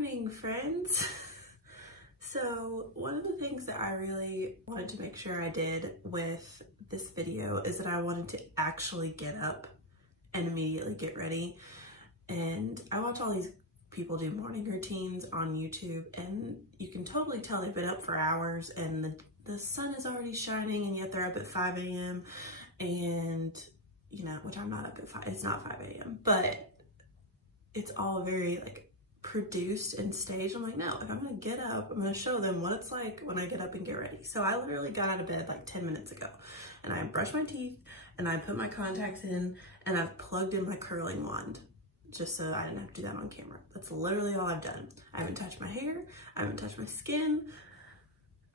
morning, friends. So one of the things that I really wanted to make sure I did with this video is that I wanted to actually get up and immediately get ready. And I watch all these people do morning routines on YouTube, and you can totally tell they've been up for hours and the sun is already shining, and yet they're up at 5 a.m. and, you know, which I'm not up at 5, it's not 5 a.m., but it's all very like produced and staged. I'm like, no, if I'm gonna get up, I'm gonna show them what it's like when I get up and get ready. So I literally got out of bed like 10 minutes ago, and I brushed my teeth and I put my contacts in and I've plugged in my curling wand just so I didn't have to do that on camera. That's literally all I've done. I haven't touched my hair, I haven't touched my skin.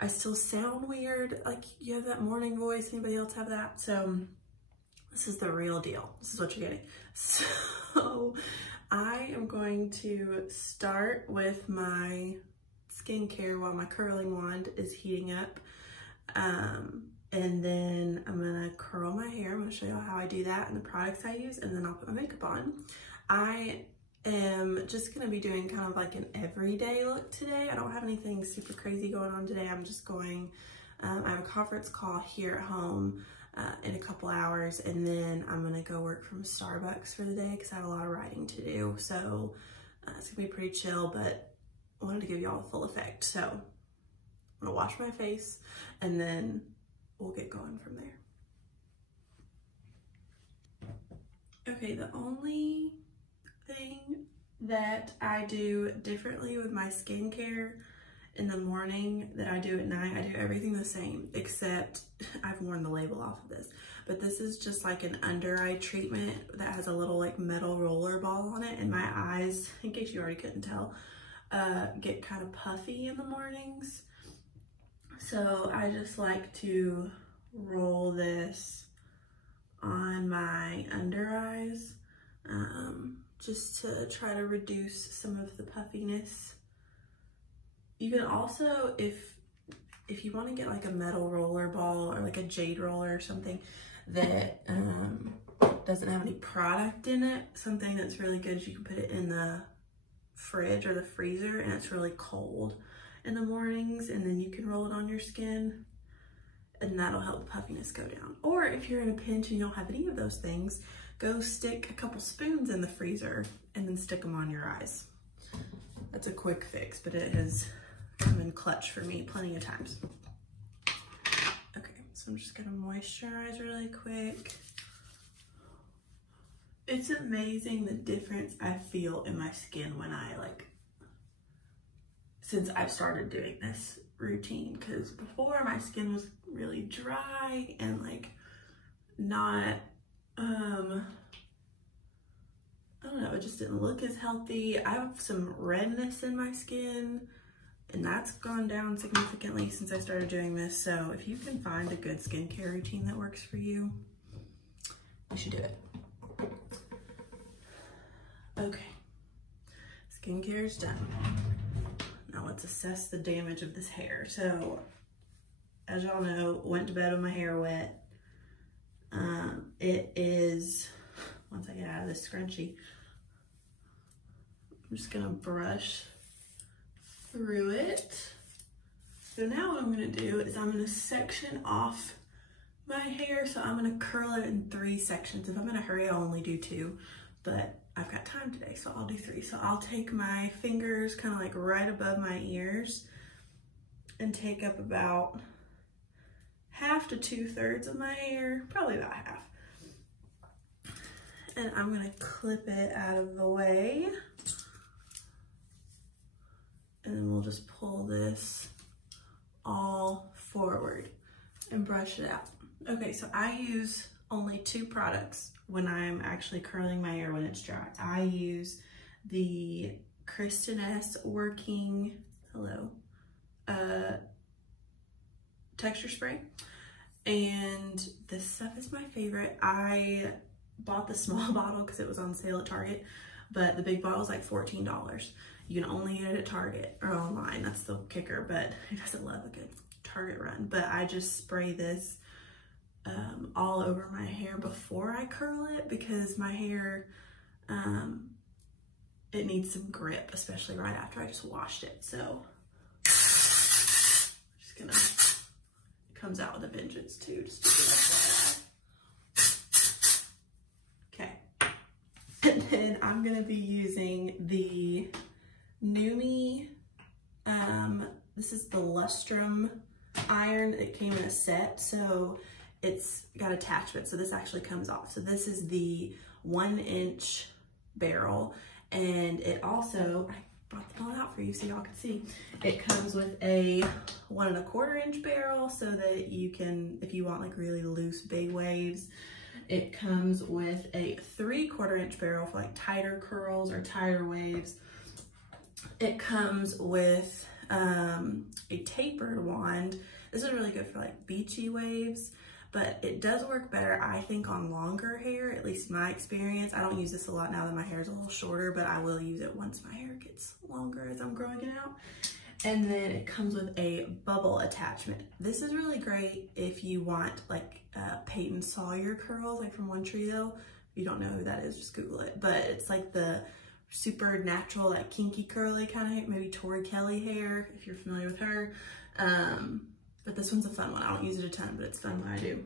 I still sound weird, like you have that morning voice. Anybody else have that? So this is the real deal. This is what you're getting. So I am going to start with my skincare while my curling wand is heating up. And then I'm gonna curl my hair. I'm gonna show you how I do that and the products I use, and then I'll put my makeup on. I am just gonna be doing kind of like an everyday look today. I don't have anything super crazy going on today. I'm just going, I have a conference call here at home in a couple hours, and then I'm gonna go work from Starbucks for the day because I have a lot of writing to do. So it's gonna be pretty chill, but I wanted to give you all the full effect. So I'm gonna wash my face and then we'll get going from there. Okay, the only thing that I do differently with my skincare in the morning that I do at night, I do everything the same, except I've worn the label off of this, but this is just like an under eye treatment that has a little like metal roller ball on it, and my eyes, in case you already couldn't tell, get kind of puffy in the mornings. So I just like to roll this on my under eyes, just to try to reduce some of the puffiness. You can also, if you want to get like a metal roller ball or like a jade roller or something that doesn't have any product in it, something that's really good is you can put it in the fridge or the freezer, and it's really cold in the mornings, and then you can roll it on your skin, and that'll help the puffiness go down. Or if you're in a pinch and you don't have any of those things, go stick a couple spoons in the freezer and then stick them on your eyes. That's a quick fix, but it has come in clutch for me plenty of times. Okay, so I'm just gonna moisturize really quick. It's amazing the difference I feel in my skin when I since I've started doing this routine, because before my skin was really dry and like not, I don't know, it just didn't look as healthy. I have some redness in my skin, and that's gone down significantly since I started doing this. So if you can find a good skincare routine that works for you, you should do it. Okay, skincare is done. Now let's assess the damage of this hair. So as y'all know, went to bed with my hair wet. It is, once I get out of this scrunchie, I'm just gonna brush through it. So now what I'm gonna do is I'm gonna section off my hair. So I'm gonna curl it in 3 sections. If I'm in a hurry, I'll only do 2, but I've got time today, so I'll do 3. So I'll take my fingers kind of like right above my ears and take up about half to 2/3 of my hair, probably about half. And I'm gonna clip it out of the way. And then we'll just pull this all forward and brush it out. Okay, so I use only 2 products when I'm actually curling my hair when it's dry. I use the Kristen working, texture spray, and this stuff is my favorite. I bought the small bottle because it was on sale at Target, but the big bottle is like $14. You can only get it at Target or online. That's the kicker, but it doesn't love a good Target run. But I just spray this all over my hair before I curl it, because my hair it needs some grip, especially right after I just washed it. So just gonna, it comes out with a vengeance too, just to be FYI. Okay. And then I'm gonna be using the Numi, this is the Lustrum iron. It came in a set, so it's got attachment, so this actually comes off. So this is the 1-inch barrel, and it also, I brought them all out for you so y'all can see, it comes with a 1 1/4-inch barrel so that you can, if you want like really loose big waves. It comes with a 3/4-inch barrel for like tighter curls or tighter waves. It comes with a tapered wand. This is really good for like beachy waves, but it does work better, I think, on longer hair, at least my experience. I don't use this a lot now that my hair is a little shorter, but I will use it once my hair gets longer as I'm growing it out. And then it comes with a bubble attachment. This is really great if you want like Peyton Sawyer curls, like from One Trio. If you don't know who that is, just Google it. But it's like the super natural, like kinky curly kind of hair, maybe Tori Kelly hair, if you're familiar with her. But this one's a fun one. I don't use it a ton, but it's fun when I do.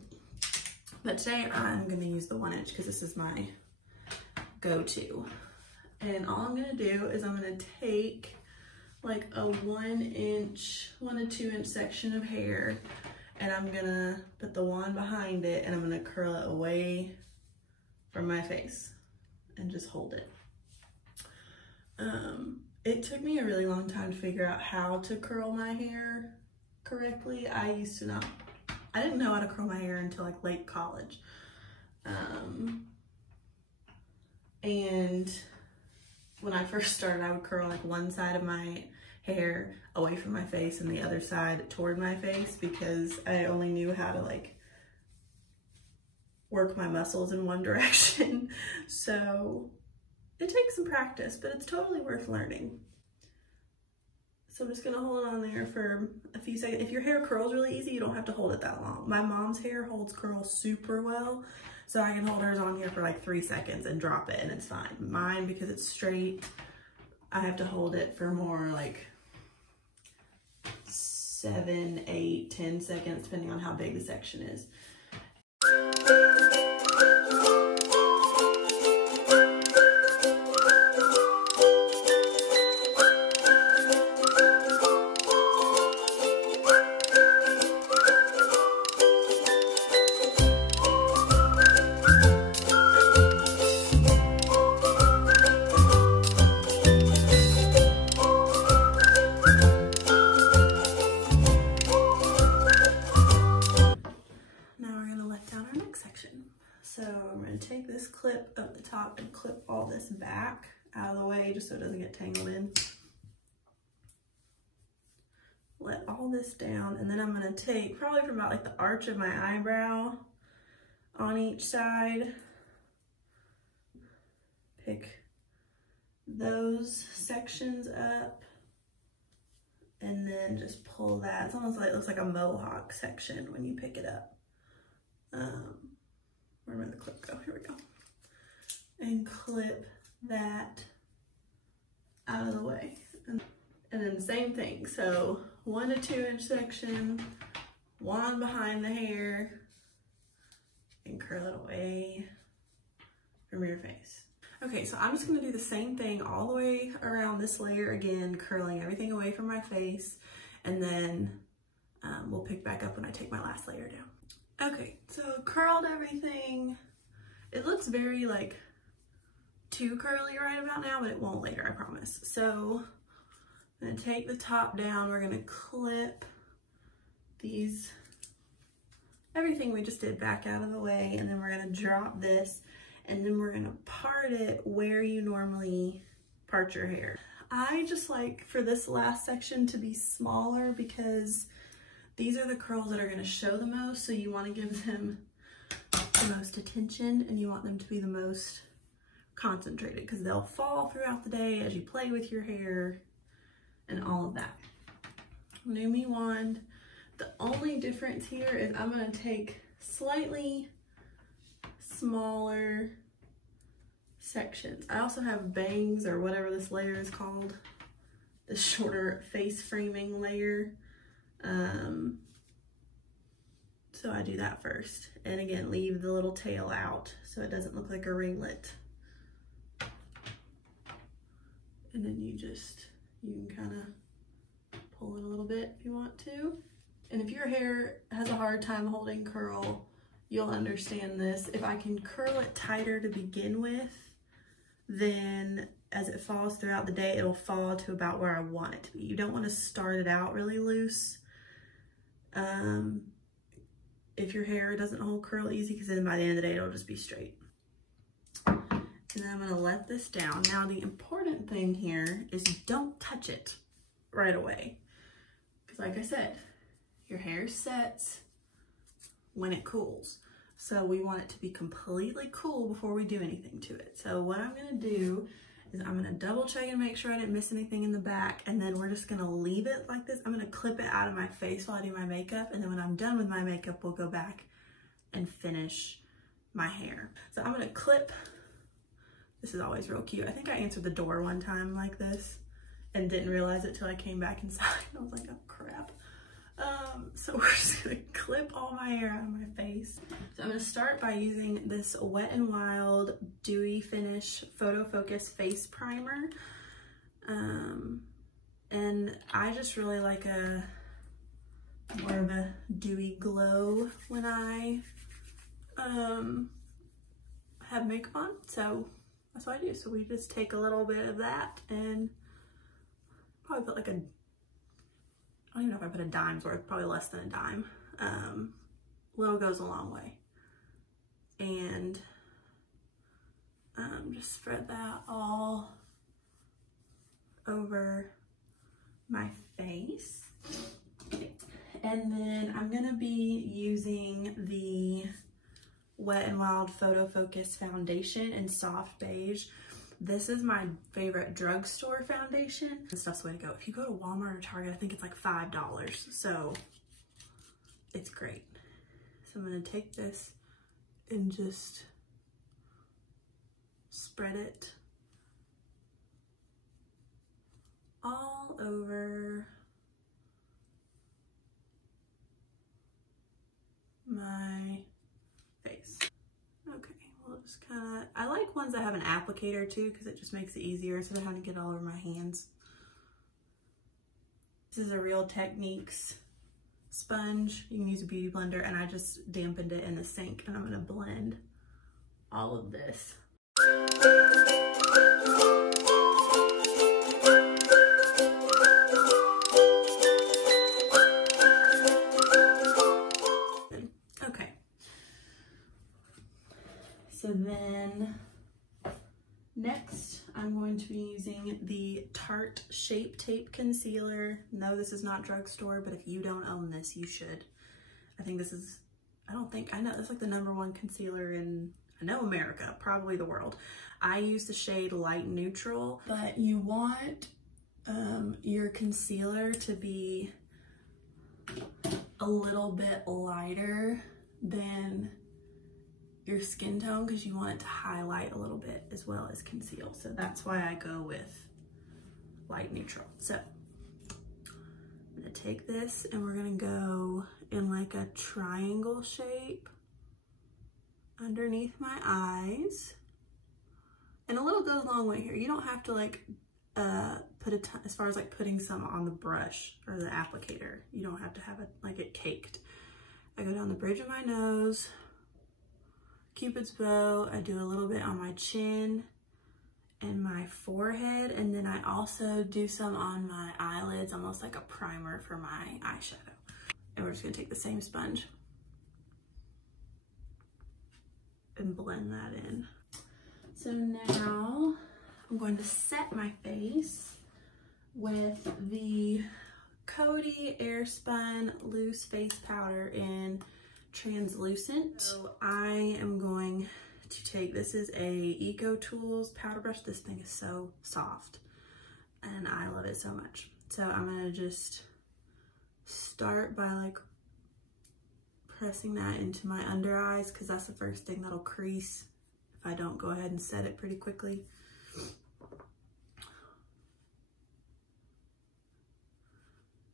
But today I'm gonna use the 1-inch because this is my go-to. And all I'm gonna do is I'm gonna take like a 1-inch, 1 to 2-inch section of hair, and I'm gonna put the wand behind it, and I'm gonna curl it away from my face and just hold it. It took me a really long time to figure out how to curl my hair correctly. I didn't know how to curl my hair until like late college. And when I first started, I would curl like one side of my hair away from my face and the other side toward my face because I only knew how to like work my muscles in one direction. So it takes some practice, but it's totally worth learning. So I'm just gonna hold it on there for a few seconds. If your hair curls really easy, you don't have to hold it that long. My mom's hair holds curls super well, so I can hold hers on here for like 3 seconds and drop it and it's fine. Mine, because it's straight, I have to hold it for more like 7, 8, 10 seconds, depending on how big the section is. So I'm going to take this clip up the top and clip all this back out of the way just so it doesn't get tangled in. Let all this down, and then I'm going to take probably from about like the arch of my eyebrow on each side, pick those sections up, and then just pull that. It's almost like, it looks like a mohawk section when you pick it up. Where did the clip go? Here we go. And clip that out of the way. And then the same thing. So 1 to 2-inch section, wand behind the hair, and curl it away from your face. Okay, so I'm just gonna do the same thing all the way around this layer again, curling everything away from my face, and then we'll pick back up when I take my last layer down. Okay, so curled everything. It looks very like too curly right about now, but it won't later, I promise. So I'm gonna take the top down. We're gonna clip these, everything we just did back out of the way, and then we're gonna drop this, and then we're gonna part it where you normally part your hair. I just like for this last section to be smaller because these are the curls that are gonna show the most, so you wanna give them the most attention and you want them to be the most concentrated because they'll fall throughout the day as you play with your hair and all of that. Numi wand. The only difference here is I'm gonna take slightly smaller sections. I also have bangs, or whatever this layer is called, the shorter face framing layer. So I do that first. And again, leave the little tail out so it doesn't look like a ringlet. And then you can kind of pull it a little bit if you want to. And if your hair has a hard time holding curl, you'll understand this. If I can curl it tighter to begin with, then as it falls throughout the day, it'll fall to about where I want it to be. You don't want to start it out really loose. If your hair doesn't hold curl easy, because then by the end of the day, it'll just be straight. And then I'm gonna let this down. Now the important thing here is don't touch it right away. Because like I said, your hair sets when it cools. So we want it to be completely cool before we do anything to it. So what I'm gonna do is I'm gonna double check and make sure I didn't miss anything in the back, and then we're just gonna leave it like this. I'm gonna clip it out of my face while I do my makeup, and then when I'm done with my makeup, we'll go back and finish my hair. So I'm gonna clip, this is always real cute. I think I answered the door one time like this and didn't realize it till I came back inside. I was like, oh crap. So we're just gonna clip all my hair out of my face. So I'm gonna start by using this Wet n Wild Dewy Finish Photo Focus Face Primer. And I just really like more of a dewy glow when I have makeup on. So that's what I do. So we just take a little bit of that and probably put like I don't even know if I put a dime's worth, probably less than a dime. Little goes a long way. And just spread that all over my face. And then I'm gonna be using the Wet n Wild Photo Focus Foundation in Soft Beige. This is my favorite drugstore foundation. This stuff's the way to go. If you go to Walmart or Target, I think it's like $5. So it's great. So I'm gonna take this and just spread it all over my face. Okay, we'll just kind of, I like ones that have an applicator too, because it just makes it easier instead of having to get all over my hands. This is a Real Techniques sponge. You can use a beauty blender, and I just dampened it in the sink, and I'm gonna blend all of this. Okay. So then next I'm going to be using the Tarte Shape Tape Concealer. No, this is not drugstore, but if you don't own this, you should. I think this is, I know it's like the #1 concealer in, I know America, probably the world. I use the shade Light Neutral, but you want your concealer to be a little bit lighter than your skin tone, because you want it to highlight a little bit as well as conceal. So that's why I go with Light Neutral. So I'm gonna take this and we're gonna go in like a triangle shape underneath my eyes. And a little goes a long way here. You don't have to like put a ton, as far as like putting some on the brush or the applicator. You don't have to have it like it caked. I go down the bridge of my nose, Cupid's bow. I do a little bit on my chin and my forehead, and then I also do some on my eyelids, almost like a primer for my eyeshadow. And we're just gonna take the same sponge and blend that in. So now I'm going to set my face with the Coty Airspun Loose Face Powder in Translucent. So I am going to take, this is a Eco Tools powder brush. This thing is so soft and I love it so much. So I'm gonna just start by like pressing that into my under eyes, because that's the first thing that'll crease if I don't go ahead and set it pretty quickly.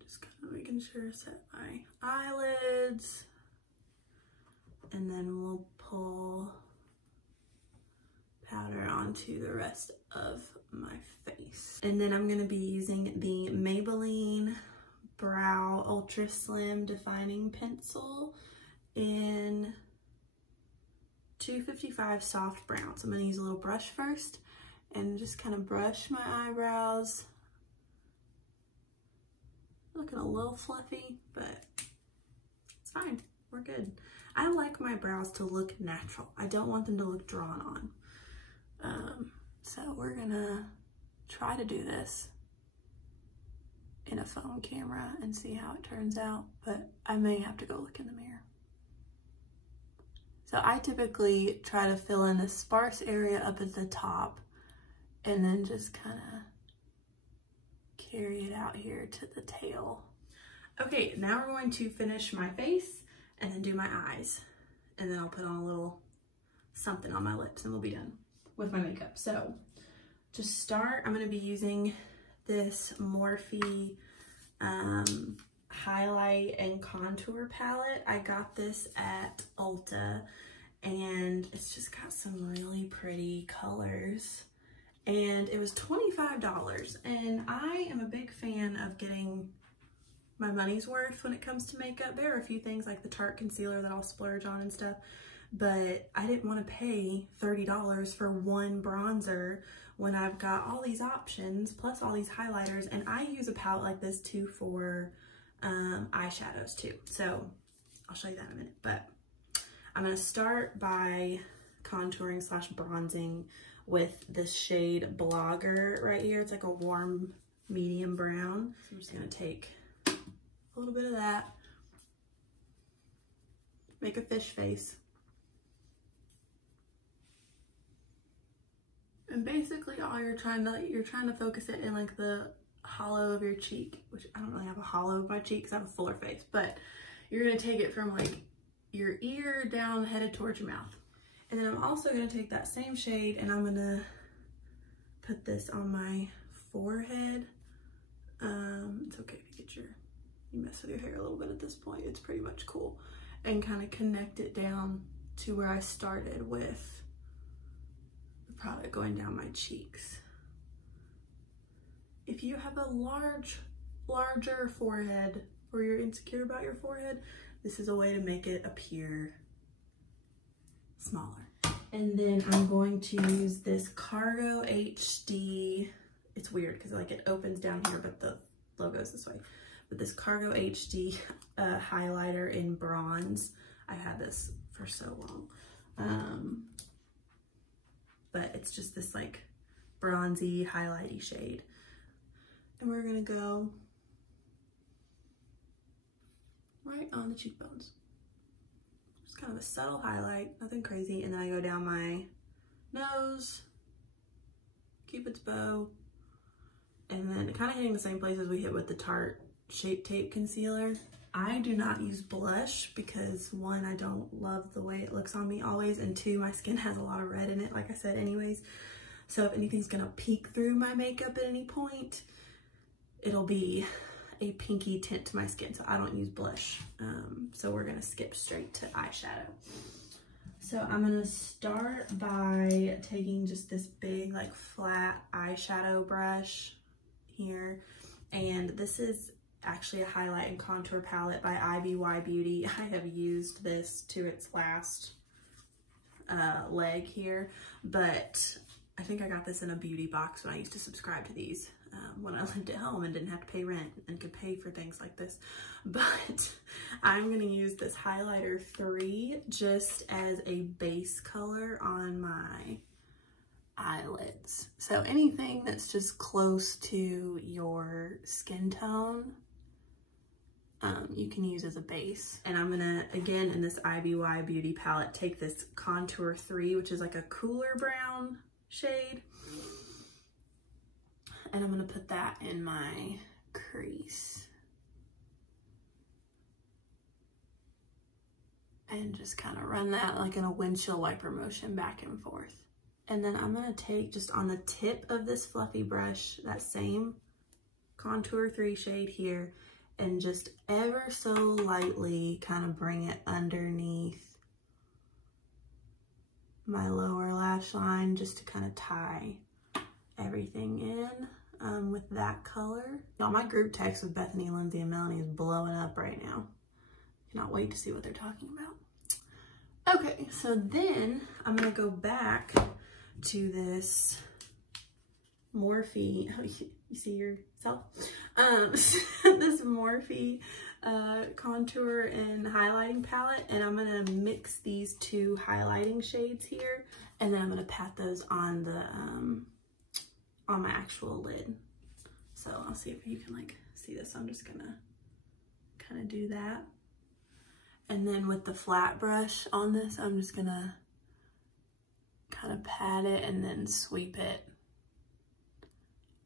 Just kind of making sure I set my eyelids. And then we'll pull powder onto the rest of my face. And then I'm gonna be using the Maybelline Brow Ultra Slim Defining Pencil in 255 Soft Brown. So I'm gonna use a little brush first and just kind of brush my eyebrows. Looking a little fluffy, but it's fine, we're good. I like my brows to look natural. I don't want them to look drawn on. So we're gonna try to do this in a phone camera and see how it turns out, but I may have to go look in the mirror. So I typically try to fill in a sparse area up at the top and then just kind of carry it out here to the tail. Okay, now we're going to finish my face and then do my eyes. And then I'll put on a little something on my lips and we'll be done with my makeup. So to start, I'm gonna be using this Morphe highlight and contour palette. I got this at Ulta and it's just got some really pretty colors. And it was $25. And I am a big fan of getting my money's worth when it comes to makeup. There are a few things like the Tarte concealer that I'll splurge on and stuff, but I didn't want to pay $30 for one bronzer when I've got all these options plus all these highlighters. And I use a palette like this too for eyeshadows too. So I'll show you that in a minute, but I'm gonna start by contouring slash bronzing with this shade Blogger right here. It's like a warm medium brown. So I'm just gonna take a little bit of that, make a fish face. And basically all you're trying to focus it in like the hollow of your cheek, which I don't really have a hollow of my cheek because I have a fuller face, but you're gonna take it from like your ear down headed towards your mouth. And then I'm also gonna take that same shade and I'm gonna put this on my forehead. It's okay if you mess with your hair a little bit at this point, it's pretty much cool. And kind of connect it down to where I started with the product going down my cheeks. If you have a larger forehead or you're insecure about your forehead, this is a way to make it appear smaller. And then I'm going to use this Cargo HD. It's weird because like it opens down here, but the logo's this way. But this Cargo HD highlighter in bronze. I've had this for so long. But it's just this like bronzy, highlighty shade. And we're gonna go right on the cheekbones. Just kind of a subtle highlight, nothing crazy. And then I go down my nose, Cupid's bow, and then kind of hitting the same places we hit with the Tarte Shape Tape Concealer. I do not use blush because one, I don't love the way it looks on me always, and two, my skin has a lot of red in it, like I said anyways. So if anything's gonna peek through my makeup at any point, it'll be a pinky tint to my skin, so I don't use blush. So we're gonna skip straight to eyeshadow. So I'm gonna start by taking just this big like flat eyeshadow brush here, and this is actually a highlight and contour palette by IBY Beauty. I have used this to its last leg here, but I think I got this in a beauty box when I used to subscribe to these when I lived at home and didn't have to pay rent and could pay for things like this. But I'm gonna use this highlighter 3 just as a base color on my eyelids. So anything that's just close to your skin tone, you can use as a base. And I'm gonna, again, in this IBY Beauty palette, take this Contour 3, which is like a cooler brown shade. And I'm gonna put that in my crease. And just kind of run that like in a windshield wiper motion back and forth. And then I'm gonna take just on the tip of this fluffy brush, that same Contour 3 shade here, and just ever so lightly kind of bring it underneath my lower lash line just to kind of tie everything in with that color. Y'all, my group text with Bethany, Lindsay, and Melanie is blowing up right now. Cannot wait to see what they're talking about. Okay, so then I'm gonna go back to this Morphe. You see yourself? This Morphe contour and highlighting palette, and I'm gonna mix these two highlighting shades here, and then I'm gonna pat those on the on my actual lid. So I'll see if you can like see this. I'm just gonna kind of do that. And then with the flat brush on this, I'm just gonna kind of pat it and then sweep it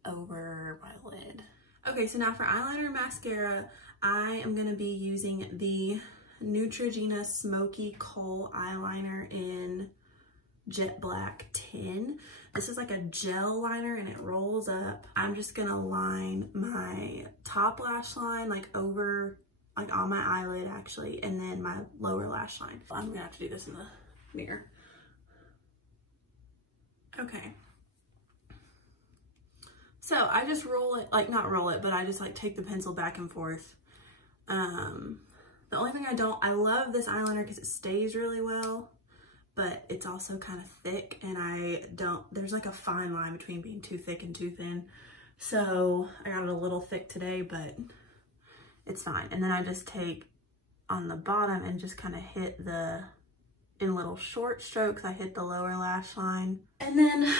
over my lid. Okay, so now for eyeliner and mascara, I am gonna be using the Neutrogena Smoky Kohl eyeliner in Jet Black 10. This is like a gel liner and it rolls up. I'm just gonna line my top lash line like over, like on my eyelid actually, and then my lower lash line. I'm gonna have to do this in the mirror. Okay. So I just roll it, like not roll it, but I just like take the pencil back and forth. The only thing I love this eyeliner because it stays really well, but it's also kind of thick, and there's like a fine line between being too thick and too thin. So I got it a little thick today, but it's fine. And then I just take on the bottom and just kind of hit in little short strokes, I hit the lower lash line. And then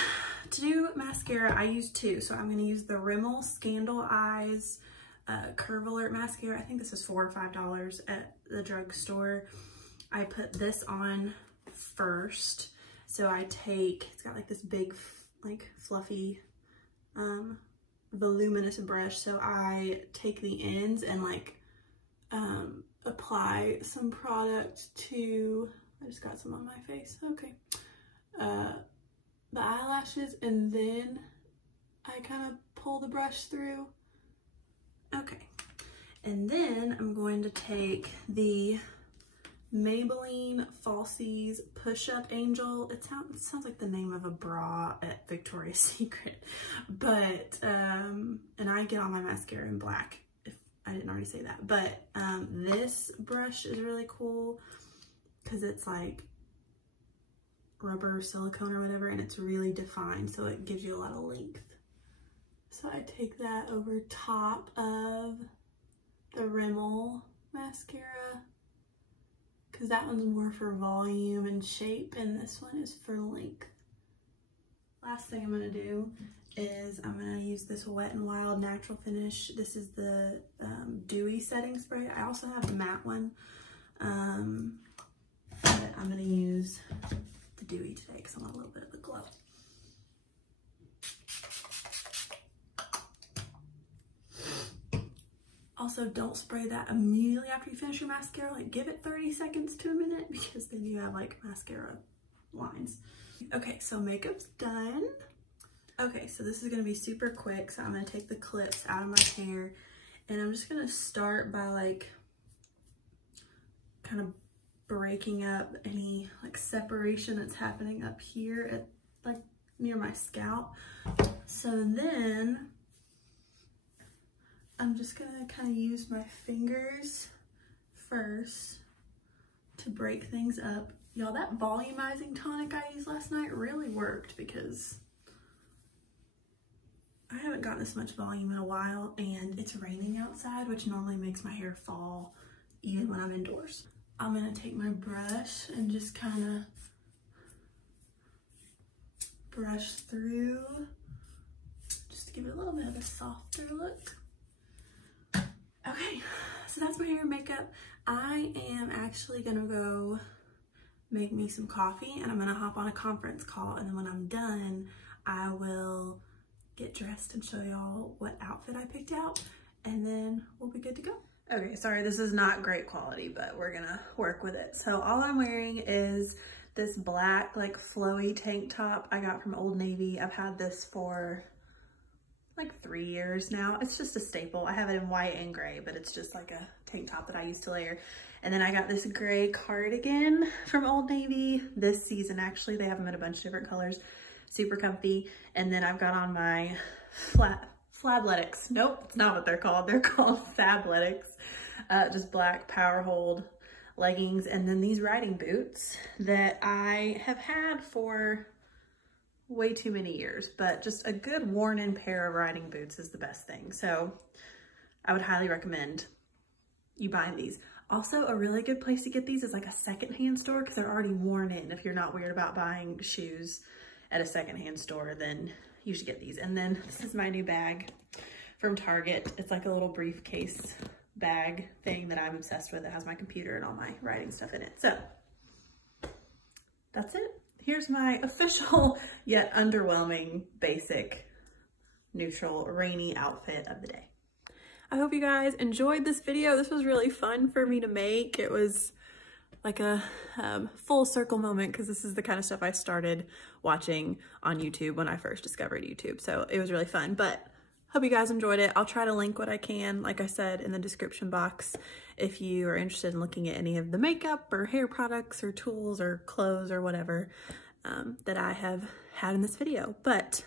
to do mascara, I use two. So I'm gonna use the Rimmel Scandal Eyes Curve Alert mascara. I think this is $4 or $5 at the drugstore. I put this on first. So I take, it's got like this big, like fluffy, voluminous brush. So I take the ends and like apply some product to, I just got some on my face, okay. The eyelashes, and then I kind of pull the brush through. Okay, and then I'm going to take the Maybelline Falsies Push-Up Angel. It sounds like the name of a bra at Victoria's Secret, but, and I get all my mascara in black, if I didn't already say that. But this brush is really cool because it's like rubber silicone or whatever, and it's really defined, so it gives you a lot of length. So I take that over top of the Rimmel mascara because that one's more for volume and shape, and this one is for length. Last thing I'm gonna do is I'm gonna use this Wet n Wild Natural Finish. This is the dewy setting spray. I also have a matte one, but I'm gonna use the dewy today because I want a little bit of the glow. Also, don't spray that immediately after you finish your mascara. Like, give it 30 seconds to a minute because then you have like mascara lines. Okay, so makeup's done. Okay, so this is gonna be super quick. So I'm gonna take the clips out of my hair, and I'm just gonna start by like kind of breaking up any like separation that's happening up here at like near my scalp. So then I'm just gonna kind of use my fingers first to break things up. Y'all, that volumizing tonic I used last night really worked because I haven't gotten this much volume in a while, and it's raining outside, which normally makes my hair fall even when I'm indoors. I'm gonna take my brush and just kind of brush through just to give it a little bit of a softer look. Okay, so that's my hair and makeup. I am actually gonna go make me some coffee, and I'm gonna hop on a conference call, and then when I'm done, I will get dressed and show y'all what outfit I picked out, and then we'll be good to go. Okay, sorry, this is not great quality, but we're gonna work with it. So all I'm wearing is this black, like flowy tank top I got from Old Navy. I've had this for like 3 years now. It's just a staple. I have it in white and gray, but it's just like a tank top that I used to layer. And then I got this gray cardigan from Old Navy this season. Actually, they have them in a bunch of different colors. Super comfy. And then I've got on my Flabletics. Nope, it's not what they're called. They're called Fabletics. Just black power hold leggings. And then these riding boots that I have had for way too many years, but just a good worn in pair of riding boots is the best thing. So I would highly recommend you buying these. Also, a really good place to get these is like a secondhand store because they're already worn in. If you're not weird about buying shoes at a secondhand store, then you should get these. And then this is my new bag from Target. It's like a little briefcase bag thing that I'm obsessed with. It has my computer and all my writing stuff in it. So that's it. Here's my official yet underwhelming basic neutral rainy outfit of the day. I hope you guys enjoyed this video. This was really fun for me to make. It was like a full circle moment because this is the kind of stuff I started watching on YouTube when I first discovered YouTube. So it was really fun, but hope you guys enjoyed it. I'll try to link what I can, like I said, in the description box if you are interested in looking at any of the makeup or hair products or tools or clothes or whatever that I have had in this video. But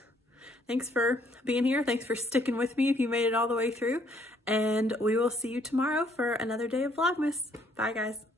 thanks for being here. Thanks for sticking with me if you made it all the way through. And we will see you tomorrow for another day of Vlogmas. Bye, guys.